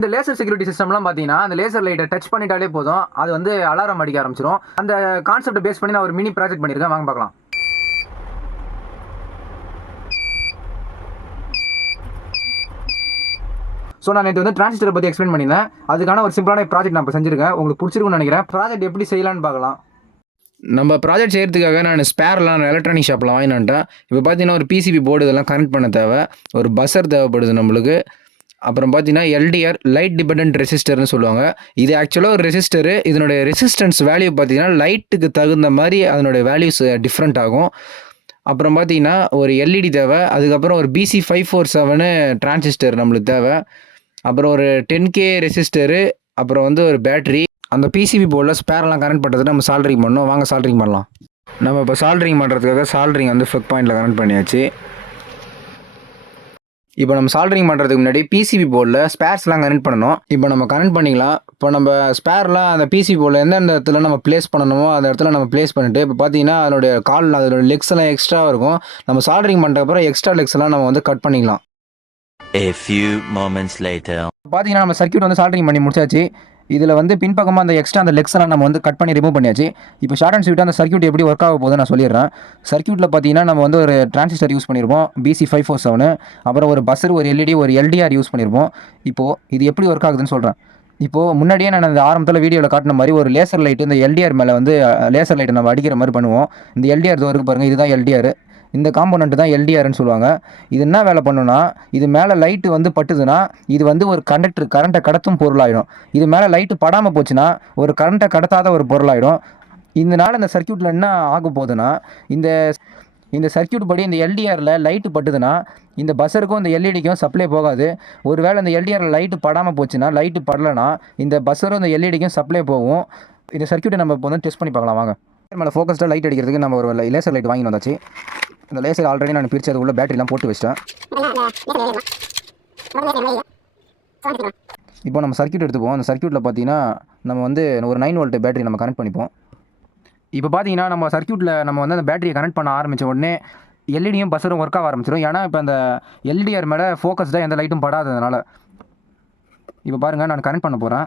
இந்த laser security சிஸ்டம்லாம் பார்த்தீங்கன்னா அந்த லேசர் லைட்டை டச் பண்ணிட்டாலே போதும் அது வந்து அலாரம் அடிக்க ஆரம்பிச்சிடும். அந்த கான்செப்டை பேஸ் பண்ணி நான் ஒரு மினி ப்ராஜெக்ட் பண்ணியிருக்கேன், வாங்க பார்க்கலாம். ஸோ நான் நேற்று வந்து டிரான்சிஸ்டரை பற்றி எக்ஸ்பிளைன் பண்ணியிருந்தேன். அதுக்கான ஒரு சிம்பிளான ப்ராஜெக்ட் நான் இப்போ செஞ்சிருக்கேன். உங்களுக்கு பிடிச்சிருக்குன்னு நினைக்கிறேன். ப்ராஜெக்ட் எப்படி செய்யலான்னு பார்க்கலாம். நம்ம ப்ராஜெக்ட் செய்கிறதுக்காக நான் ஸ்பேர்லாம் எலக்ட்ரானிக் ஷாப்பில் வாங்கினேன்ட்டேன். இப்போ பார்த்தீங்கன்னா ஒரு பிசிபி போர்டு இதெல்லாம் கனெக்ட் பண்ண தேவை, ஒரு பஸ்ஸர் தேவைப்படுது நம்மளுக்கு. அப்புறம் பார்த்தீங்கன்னா எல்டிஆர் லைட் டிபெண்டன்ட் ரெசிஸ்டர்னு சொல்லுவாங்க. இது ஆக்சுவலாக ஒரு ரெசிஸ்டரு. இதனுடைய ரெசிஸ்டன்ஸ் வேல்யூ பார்த்தீங்கன்னா லைட்டுக்கு தகுந்த மாதிரி அதனுடைய வேல்யூஸ் டிஃப்ரெண்ட் ஆகும். அப்புறம் பார்த்தீங்கன்னா ஒரு எல்இடி தேவை. அதுக்கப்புறம் ஒரு BC547 டிரான்சிஸ்டர் நம்மளுக்கு தேவை. அப்புறம் ஒரு 10K ரெசிஸ்டரு. அப்புறம் வந்து ஒரு பேட்ரி. அந்த பிசிபி போர்டில் ஸ்பேர்லாம் கனெக்ட் பண்ணுறதுக்கு நம்ம சால்ட்ரிங் பண்ணணும். வாங்க சால்ட்ரிங் பண்ணலாம். நம்ம இப்போ சால்ட்ரிங் பண்ணுறதுக்காக சால்ட்ரிங் வந்து ஃப்ளக் பாயிண்டில் கனெக்ட் பண்ணியாச்சு. இப்போ நம்ம சால்ட்ரிங் பண்ணுறதுக்கு முன்னாடி பிசிபி போர்டில் ஸ்பேர்ஸ்லாம் கனெக்ட் பண்ணணும். இப்போ நம்ம கனெக்ட் பண்ணிக்கலாம். இப்போ நம்ம ஸ்பேர்லாம் அந்த பிசிபி போர்டில் எந்தெந்த இடத்துல நம்ம ப்ளேஸ் பண்ணணுமோ அந்த இடத்துல நம்ம ப்ளேஸ் பண்ணிவிட்டு, இப்போ பார்த்தீங்கன்னா அதனுடைய அதோட லெக்ஸ் எல்லாம் எக்ஸ்ட்ராவாக இருக்கும். நம்ம சால்ட்ரிங் பண்ணுறப்பறம் எக்ஸ்ட்ரா லெக்ஸ் எல்லாம் நம்ம வந்து கட் பண்ணிக்கலாம். A few moments later. பார்த்தீங்கன்னா நம்ம சர்க்யூட் வந்து சால்ட்ரிங் பண்ணி முடிச்சாச்சு. இதில் வந்து பின்பக்கமாக அந்த எக்ஸ்ட்ரா அந்த லெக்ஸ் எல்லாம் நம்ம வந்து கட் பண்ணி ரிமூவ் பண்ணியாச்சு. இப்போ ஷார்ட் அண்ட் ஸ்வீட்டாக அந்த சர்க்யூட் எப்படி ஒர்க் ஆக போகுது நான் சொல்லிடுறேன். சர்க்யூட்டில் பார்த்தீங்கன்னா நம்ம வந்து ஒரு டிரான்சிஸ்டர் யூஸ் பண்ணியிருப்போம், BC547. அப்புறம் ஒரு பஸ்ஸர், ஒரு எல்இடி, ஒரு எல்டிஆர் யூஸ் பண்ணியிருப்போம். இப்போது இது எப்படி ஒர்க் ஆகுதுன்னு சொல்கிறேன். இப்போது முன்னாடியே நான் அந்த ஆரம்பத்தில் வீடியோவில் காட்டின மாதிரி ஒரு லேசர் லைட்டு இந்த எல்டிஆர் மேலே வந்து லேசர் லைட்டை நம்ம அடிக்கிற மாதிரி பண்ணுவோம். இந்த எல்டிஆர் தோருக்கு பாருங்கள், இதுதான் எல்டிஆர். இந்த காம்போனன்ட் தான் எல்டிஆர்னு சொல்லுவாங்க. இது என்ன வேலை பண்ணுன்னா, இது மேலே லைட்டு வந்து பட்டுதுன்னா இது வந்து ஒரு கரண்ட்டை கடத்தும் பொருளாயிடும். இது மேலே லைட்டு படாமல் போச்சுன்னா ஒரு கரண்ட்டை கடத்தாத ஒரு பொருளாயிடும். இதனால் இந்த சர்க்யூட்டில் என்ன ஆக போகுதுன்னா, இந்த சர்க்யூட் படி இந்த எல்டிஆரில் லைட்டு பட்டுதுன்னா இந்த பஸ்ஸருக்கும் இந்த எல்இடிக்கும் சப்ளை போகாது. ஒருவேளை இந்த எல்டிஆரில் லைட்டு படாமல் போச்சுன்னா, லைட்டு படலைன்னா இந்த பஸ்ஸரும் இந்த எல்இடிக்கும் சப்ளை போகும். இந்த சர்க்யூட்டை நம்ம இப்போ வந்து டெஸ்ட் பண்ணி பார்க்கலாம் வாங்க. மேலே ஃபோக்கஸ்டாக லைட் அடிக்கிறதுக்கு நம்ம ஒரு லேசர் லைட் வாங்கி வந்தாச்சு. இந்த லேசர் ஆல்ரெடி நான் பிரித்து அதுக்குள்ளே பேட்டரிலாம் போட்டு வச்சிட்டேன். இப்போ நம்ம சர்க்யூட் எடுத்துப்போம். அந்த சர்க்யூட்டில் பார்த்தீங்கன்னா நம்ம வந்து ஒரு 9 வோல்ட் பேட்டரி நம்ம கனெக்ட் பண்ணிப்போம். இப்போ பார்த்தீங்கன்னா நம்ம சர்க்யூட்டில் நம்ம வந்து அந்த பேட்டரியை கனெக்ட் பண்ண ஆரம்பித்த உடனே எல்இடியும் பஸ்ஸரும் ஒர்க் ஆக ஆரம்பிச்சிடும். ஏன்னா இப்போ அந்த எல்டிஆர் மேலே ஃபோக்கஸ்டாக எந்த லைட்டும் படாததுனால. இப்போ பாருங்கள், நான் கனெக்ட் பண்ண போகிறேன்.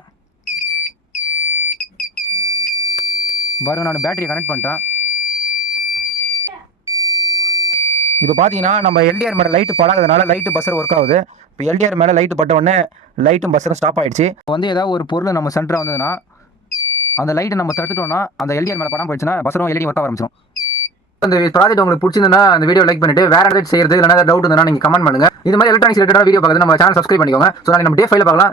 பாருங்கள், நான் பேட்டரியை கனெக்ட் பண்ணிட்டேன். இப்போ பார்த்தீங்கன்னா நம்ம எல்டிஆர் மேலே லைட்டு படாததுனால லைட்டு பஸ்ஸர் ஒர்க் ஆகுது. இப்போ எல்டிஆர் மேலே லைட்டு பட்ட உடனே லைட்டும் பஸ்ஸரும் ஸ்டாப் ஆகிடுச்சு. இப்போ வந்து ஏதாவது ஒரு பொருள் நம்ம சென்டராக வந்ததுன்னா அந்த லைட்டை நம்ம தடுத்துட்டோம்னா அந்த எல்டிஆர் மேலே படம் போயிடுச்சுன்னா பஸ்ஸரும் எல்இடி ஒர்க் ஆரம்பிச்சிடும். இந்த ப்ராஜெக்ட் உங்களுக்கு பிடிச்சிருந்தா அந்த வீடியோ லைக் பண்ணிட்டு வேறு ஏதாவது செய்யறது இல்லை ஏதாவது டவுட் இருந்தால் நீங்கள் கமெண்ட் பண்ணுங்கள். இது மாதிரி எலக்ட்ரானிக்ஸ் ரிலேட்டடான வீடியோ பார்க்குறது நம்ம சேனல் சப்ஸ்கிரைப் பண்ணிக்கோங்க. ஸோ நாளைக்கு நம்ம டே 5 பார்க்கலாம்.